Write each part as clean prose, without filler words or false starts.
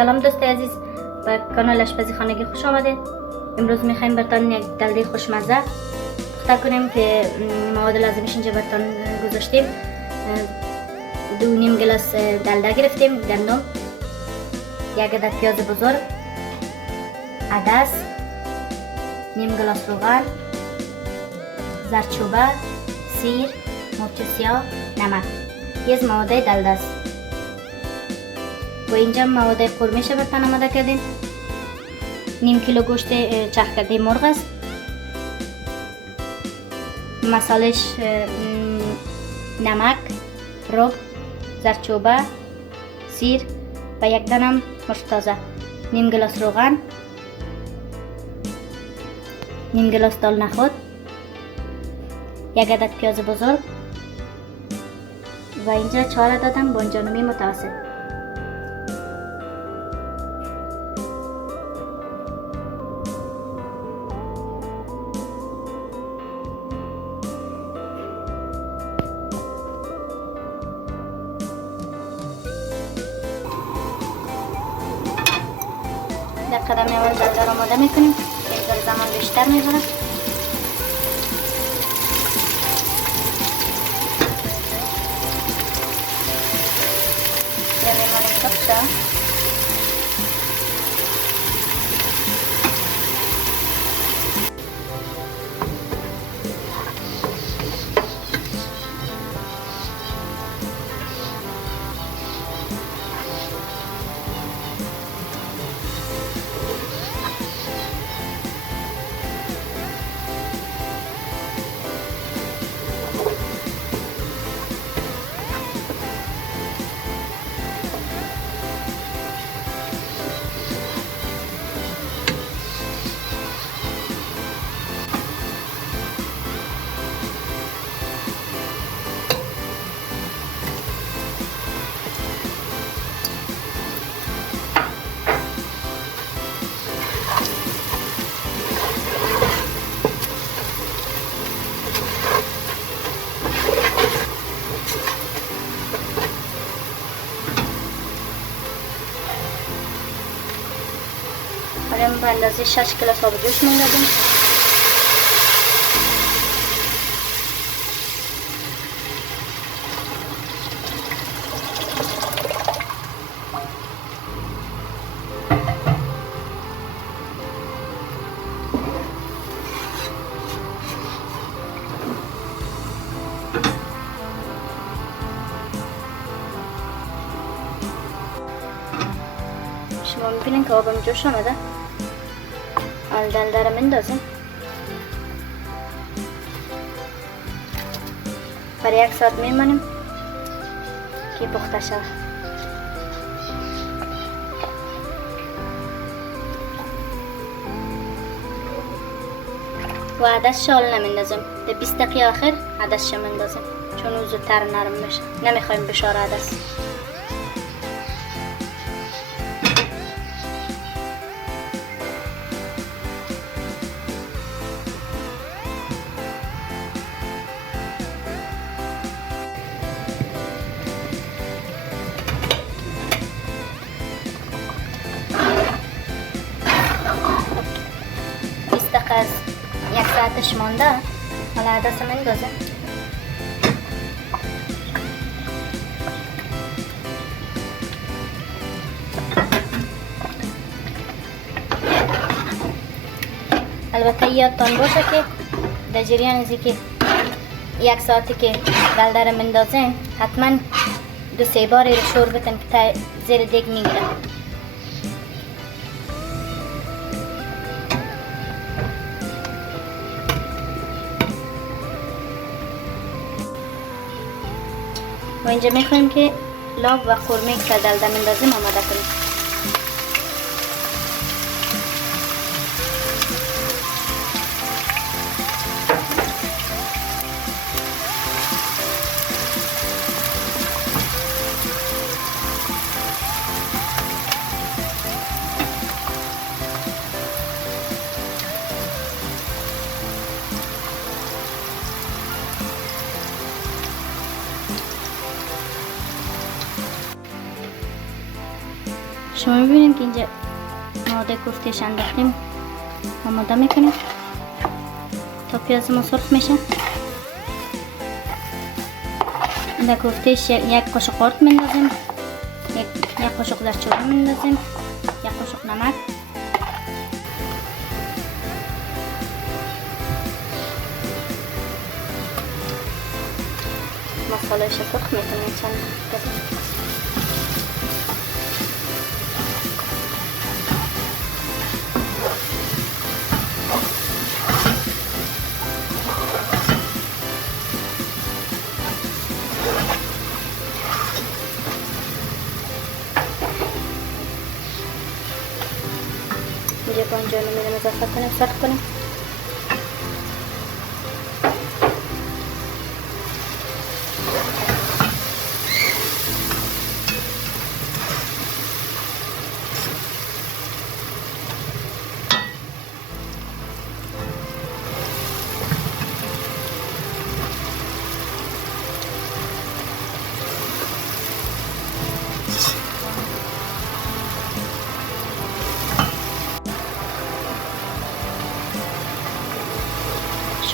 سلام دوست عزیز، به کانال آشپزی خانگی خوش آمدید. امروز میخوایم براتون یک دلده خوشمزه پخته کنیم که مواد لازمش اینجا براتون گذاشتیم. 2.5 گلاس دلده گرفتیم، گندم، 1 عدد پیاز بزرگ، عدس، نیم گلاس روغن، زردچوبه، سیر، مرچ سیاه، نمک. از مواد دلده است. و اینجا مواد قرمه‌ش براتون آماده کردیم. نیم کیلو گوشت چرخ کرده مرغ است. مصالحش نمک، رب، زردچوبه، سیر و 1 دانه مرچ تازه، نیم گلاس روغن، نیم گلاس دال نخود، 1 عدد پیاز بزرگ و اینجا 4 عدد بانجانمی متوسط. در قدم اول دلده را آماده میکنیم که این در زمان بیشتر میبره. یا میمانیم بخشه. به اندازه 6 گلاس آب جوش می‌دادیم. شما می‌بینید که آبم جوش آمده. دلده را میندازیم. برای 1 ساعت میمانیم که پخته شود. و عدس شال نمیندازیم. در 20 دقیقه آخر عدسش میندازیم چون او زودتر نرم میشه. نمیخوایم بشار عدس. از 1 ساعتش مانده. حالا عدس میندازیم. البته یادتان باشه که در جریان ازی که 1 ساعتی که دلده را میندازین حتما 2-3 باری رو شور بتن که زیر دیگ میگیره. و اینجا میخوایم که لاب و خرمه که دلده میندازیم آماده کنیم. شما میبینیم که اینجا مواد کوفتهش انداختیم، آماده میکنیم تا پیاز ما سرخ میشه. در کوفتهش یک قاشق آرد میندازیم، یک قاشق زردچوبه میندازیم، یک قاشق نمک، مساله سرخ میکنیم چند دقیقه. اینجا با اینجا میریم اضافه کنیم، سرخ کنیم.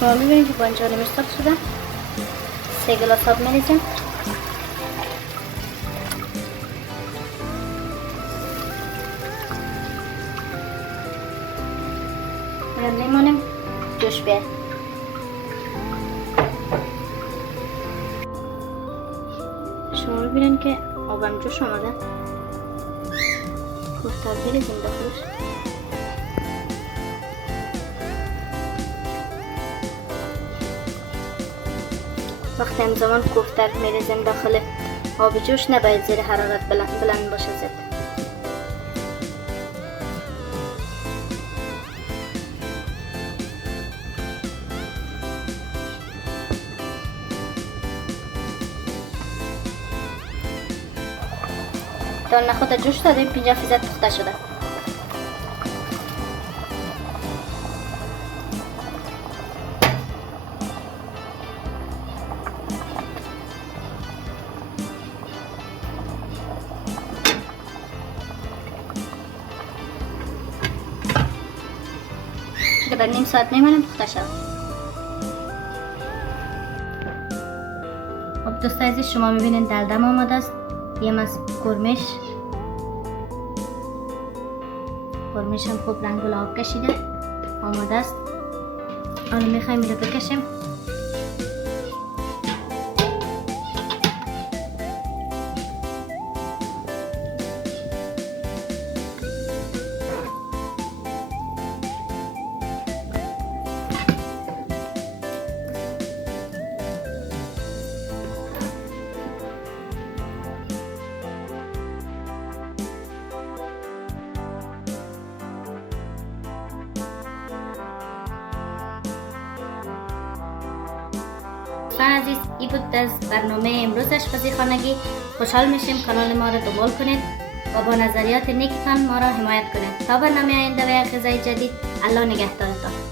شما میبینید که بانجان مرساب شده. 3 گلاس آب میریزیم. میمونیم جوش بیاد. شما میبینید که آبم جوش آمده. کوفته بریزیم داخلش. وقتی همزمان کوفته میریزیم داخل آب جوش نباید زیر حرارت بلند باشه زد. تا نخود جوش دادیم 50% پخته شده. بر نیم ساعت میمونیم پخته شد. خب دوستای عزیز شما میبینین دلده آماده است. یم از قرمش هم خوب رنگ گلاب کشیده آماده است. حالا میخوایم رو بکشیم. دوستان عزیز این بود از برنامه امروز آشپزی خانگی. خوشحال میشیم کانال ما را دنبال کنید و با نظریات نیکتان ما را حمایت کنید. تا برنامه آینده و یک غذای جدید، الله نگهدارتان.